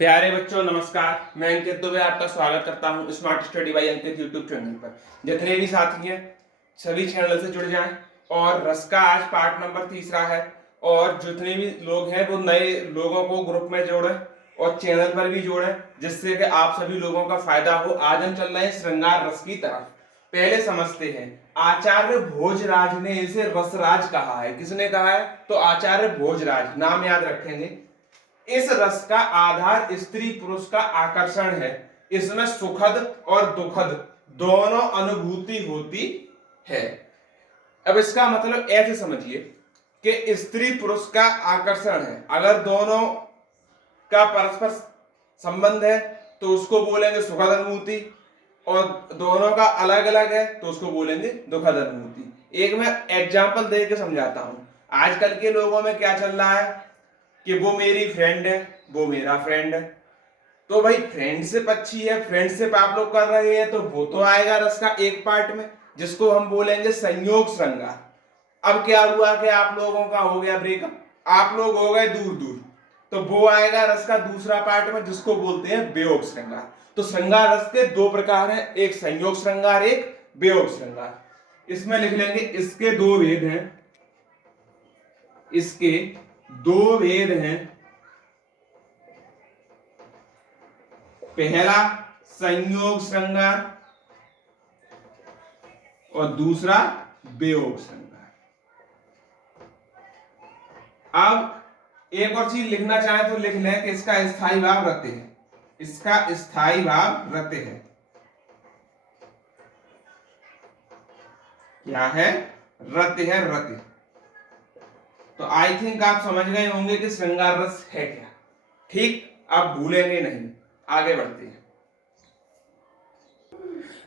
प्यारे बच्चों नमस्कार। मैं अंकित दुबे आपका स्वागत करता हूं स्मार्ट स्टडी बाय अंकित यूट्यूब चैनल पर। जितने भी साथी हैं सभी चैनल से जुड़ जाएं। और रस का आज पार्ट नंबर 3 है और जितने भी लोग हैं वो नए लोगों को ग्रुप में जोड़ें और चैनल पर भी जोड़ें जिससे कि आप सभी लोगों का फायदा हो। आज हम चल रहे हैं श्रृंगार रस की तरफ। पहले समझते हैं। आचार्य भोजराज ने इसे रसराज कहा है। किसने कहा है? तो आचार्य भोजराज। नाम याद रखेंगे। इस रस का आधार स्त्री पुरुष का आकर्षण है। इसमें सुखद और दुखद दोनों अनुभूति होती है। अब इसका मतलब ऐसे समझिए कि स्त्री पुरुष का आकर्षण है। अगर दोनों का परस्पर संबंध है तो उसको बोलेंगे सुखद अनुभूति, और दोनों का अलग अलग है तो उसको बोलेंगे दुखद अनुभूति। एक मैं एग्जाम्पल दे के समझाता हूं। आजकल के लोगों में क्या चल रहा है कि वो मेरी फ्रेंड है, वो मेरा फ्रेंड है। तो भाई फ्रेंडशिप अच्छी है, फ्रेंडशिप आप लोग कर रहे हैं तो वो तो आएगा रस का एक पार्ट में, जिसको हम बोलेंगे संयोग श्रृंगार। अब क्या हुआ कि आप लोगों का हो गया ब्रेकअप, आप लोग हो गए दूर दूर, तो वो आएगा रस का दूसरा पार्ट में जिसको बोलते हैं वियोग श्रृंगार। तो श्रृंगार रस के दो प्रकार हैं, एक संयोग श्रृंगार, एक वियोग श्रृंगार। इसमें लिख लेंगे इसके दो भेद हैं, इसके दो भेद हैं। पहला संयोग श्रृंगार और दूसरा वियोग श्रृंगार। अब एक और चीज लिखना चाहे तो लिख लें कि इसका स्थायी भाव रते है। इसका स्थायी भाव रते है। क्या है? रते है, रते। तो आई थिंक आप समझ गए होंगे कि श्रृंगार रस है क्या। ठीक, आप भूलेंगे नहीं। आगे बढ़ते हैं।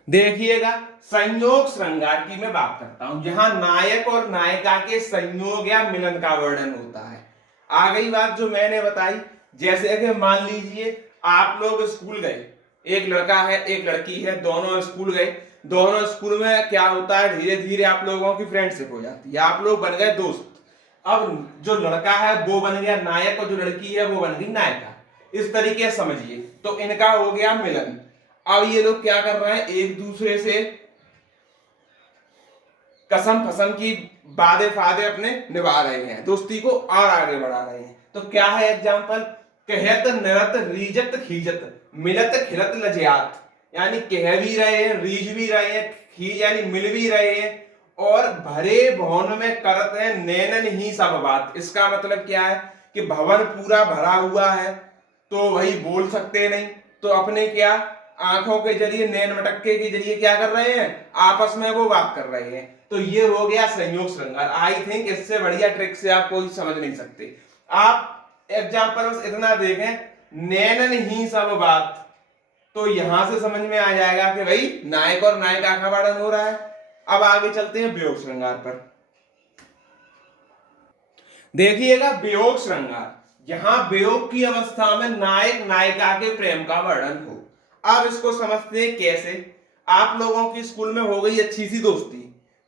देखिएगा, संयोग श्रृंगार की मैं बात करता हूं जहां नायक और नायिका के संयोग या मिलन का वर्णन होता है। आ गई बात जो मैंने बताई। जैसे कि मान लीजिए आप लोग स्कूल गए, एक लड़का है एक लड़की है, दोनों स्कूल गए। दोनों स्कूल में क्या होता है, धीरे धीरे आप लोगों की फ्रेंडशिप हो जाती है, आप लोग बन गए दोस्त। अब जो लड़का है वो बन गया नायक और जो लड़की है वो बन गई नायिका। इस तरीके से समझिए। तो इनका हो गया मिलन। अब ये लोग क्या कर रहे हैं, एक दूसरे से कसम फसम की वादे फादे अपने निभा रहे हैं, दोस्ती को और आगे बढ़ा रहे हैं। तो क्या है एग्जाम्पल? कहत नरत रीजत खीजत मिलत खिलत लजयात। यानी कह भी रहे हैं, रीझ भी रहे हैं, यानी मिल भी रहे हैं, और भरे भवन में करत है नैनन ही सब बात। इसका मतलब क्या है कि भवन पूरा भरा हुआ है तो वही बोल सकते नहीं, तो अपने क्या आंखों के जरिए, नैन मटक्के के जरिए क्या कर रहे हैं, आपस में वो बात कर रहे हैं। तो ये हो गया संयोग श्रृंगार। आई थिंक इससे बढ़िया ट्रिक से आप कोई समझ नहीं सकते। आप एग्जाम्पल बस इतना देखें, नैनन ही सब बात, तो यहां से समझ में आ जाएगा कि भाई नायक और नायिका का वर्णन हो रहा है। अब आगे चलते हैं वियोग श्रृंगार पर। देखिएगा, वियोग श्रृंगार जहां वियोग की अवस्था में नायक नायिका के प्रेम का वर्णन हो। अब इसको समझते हैं कैसे। आप लोगों की स्कूल में हो गई अच्छी सी दोस्ती,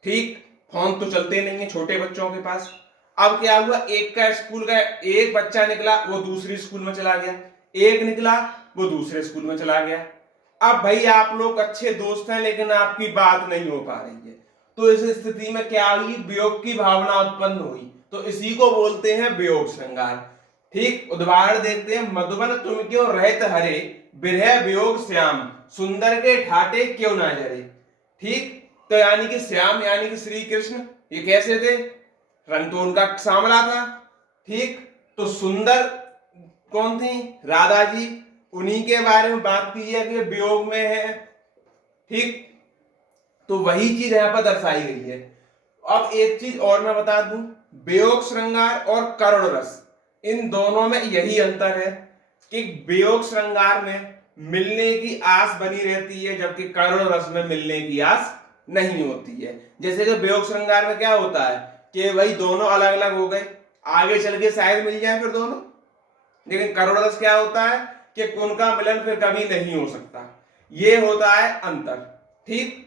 ठीक। फोन तो चलते नहीं है छोटे बच्चों के पास। अब क्या हुआ, एक का स्कूल का एक बच्चा निकला, वो दूसरी स्कूल में चला गया, एक निकला वो दूसरे स्कूल में चला गया। अब भाई आप लोग अच्छे दोस्त हैं लेकिन आपकी बात नहीं हो पा रही है। तो इस स्थिति में क्या हुई, वियोग की भावना उत्पन्न हुई। तो इसी को बोलते हैं वियोग श्रृंगार। ठीक, उदाहरण देखते हैं। मधुबन तुम क्यों रहत हरे, बिरह वियोग श्याम, सुंदर के ठाटे क्यों ना जरे। ठीक, तो यानी कि श्याम यानी कि श्री कृष्ण, ये कैसे थे, रंग तो उनका सांवला था। ठीक, तो सुंदर कौन थी, राधा जी, उन्हीं के बारे में बात की है कि वियोग में है। ठीक, तो वही चीज यहां पर दर्शाई गई है। अब एक चीज और मैं बता दूं, वियोग श्रृंगार और करुण रस, इन दोनों में यही अंतर है कि वियोग श्रृंगार में मिलने की आस बनी रहती है जबकि करुण रस में मिलने की आस नहीं होती है। जैसे कि वियोग श्रृंगार में क्या होता है कि भाई दोनों अलग अलग हो गए, आगे चल के शायद मिल जाए फिर दोनों, लेकिन करुण रस क्या होता है कि उनका मिलन फिर कभी नहीं हो सकता। ये होता है अंतर। ठीक,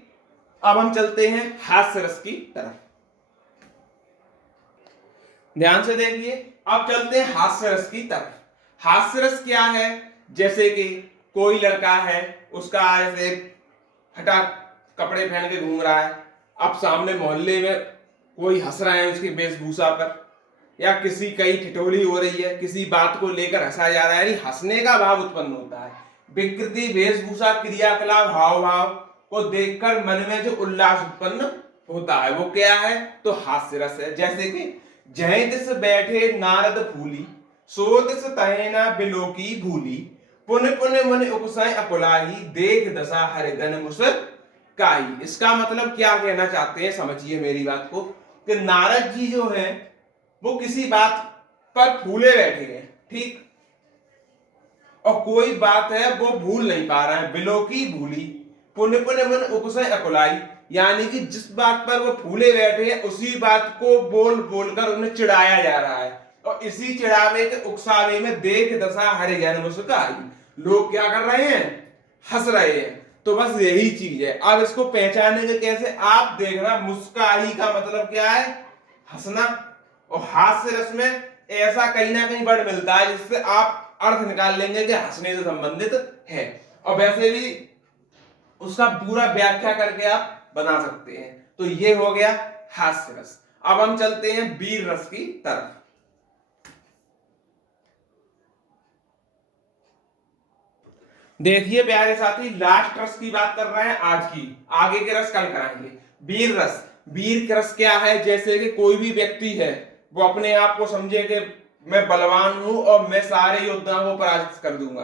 अब हम चलते हैं हास्य रस की तरफ। ध्यान से देखिए, अब चलते हैं हास्य रस की तरफ। हास्य रस क्या है जैसे कि कोई लड़का है, उसका ऐसे हटा कपड़े पहन के घूम रहा है, अब सामने मोहल्ले में कोई हंस रहा है उसकी वेशभूषा पर, या किसी कहीं ठिठोली हो रही है, किसी बात को लेकर हंसा जा रहा है, यानी हंसने का भाव उत्पन्न होता है। विकृति, वेशभूषा, क्रियाकलाप, हाव भाव को देखकर मन में जो उल्लास उत्पन्न होता है वो क्या है, तो हास्य रस है। जैसे कि जहीं तिस बैठे नारद फूली, सो तिस तहे ना बिलो की भूली, पुन पुन मन उकसाए अकुलाही, देख दशा हरिदन मुस्काई। इसका मतलब क्या कहना चाहते हैं, समझिए मेरी बात को, कि नारद जी जो हैं वो किसी बात पर फूले बैठे हैं, ठीक, और कोई बात है वो भूल नहीं पा रहा है, बिलो की भूली, पुण्य पुण्य मन उकसे अकुलाई, यानी कि जिस बात पर वो फूले बैठे हैं उसी बात को बोल बोलकर उन्हें चिढ़ाया जा रहा है, और इसी चिढ़ावे के उकसावे में देख दशा हरिजन मुस्काई, लोग क्या कर रहे हैं, हंस रहे हैं। तो बस यही चीज है। अब इसको पहचानेंगे कैसे, आप देखना, मुस्काई का मतलब क्या है, हंसना, और हास्य रस में ऐसा कहीं ना कहीं वर्ड मिलता है जिससे आप अर्थ निकाल लेंगे कि हंसने से संबंधित है, और वैसे भी उसका पूरा व्याख्या करके आप बना सकते हैं। तो ये हो गया हास्य रस। अब हम चलते हैं वीर रस की तरफ। देखिए प्यारे साथी, लास्ट रस की बात कर रहे हैं आज की, आगे के रस कल कराएंगे। वीर रस, वीर रस क्या है, जैसे कि कोई भी व्यक्ति है वो अपने आप को समझे कि मैं बलवान हूं और मैं सारे योद्धाओं को पराजित कर दूंगा,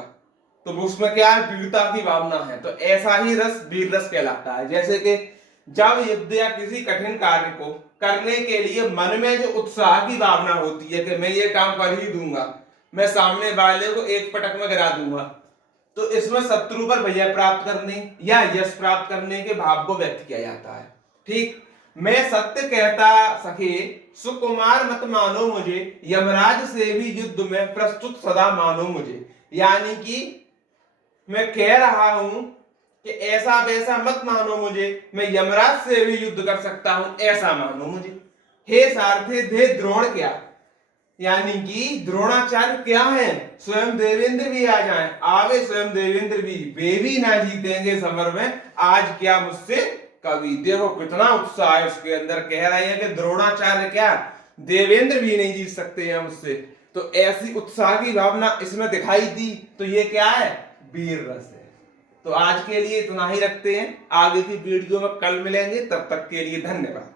तो उसमें क्या है, वीरता की भावना है, तो ऐसा ही रस वीर रस कहलाता है। जैसे कि जब युद्ध या किसी कठिन कार्य को करने के लिए मन में जो उत्साह की भावना होती है कि मैं ये काम कर ही दूंगा, मैं सामने वाले को एक पटक में गिरा दूंगा, तो इसमें शत्रु पर विजय प्राप्त करने या यश प्राप्त करने के भाव को व्यक्त किया जाता है, ठीक। मैं सत्य कहता सके सुकुमार मत मानो मुझे, यमराज से भी युद्ध में प्रस्तुत सदा मानो मुझे, यानी कि मैं कह रहा हूं कि ऐसा वैसा मत मानो मुझे, मैं यमराज से भी युद्ध कर सकता हूं, ऐसा मानो मुझे। हे सारथे दे द्रोण क्या, यानी कि द्रोणाचार्य क्या है, स्वयं देवेंद्र भी आ जाएं, आवे स्वयं देवेंद्र भी, वे भी ना जीतेंगे समर में, आज क्या मुझसे कवि। देखो कितना उत्साह है उसके अंदर, कह रहे हैं कि द्रोणाचार्य क्या, देवेंद्र भी नहीं जीत सकते हैं मुझसे, तो ऐसी उत्साह की भावना इसमें दिखाई दी, तो ये क्या है, वीर रस है। तो आज के लिए इतना ही रखते हैं, आगे की वीडियो में कल मिलेंगे, तब तक के लिए धन्यवाद।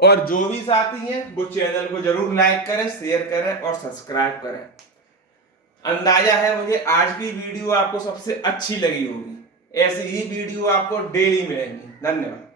और जो भी साथी हैं वो चैनल को जरूर लाइक करें, शेयर करें और सब्सक्राइब करें। अंदाजा है मुझे आज की वीडियो आपको सबसे अच्छी लगी होगी, ऐसी ही वीडियो आपको डेली मिलेंगी। धन्यवाद।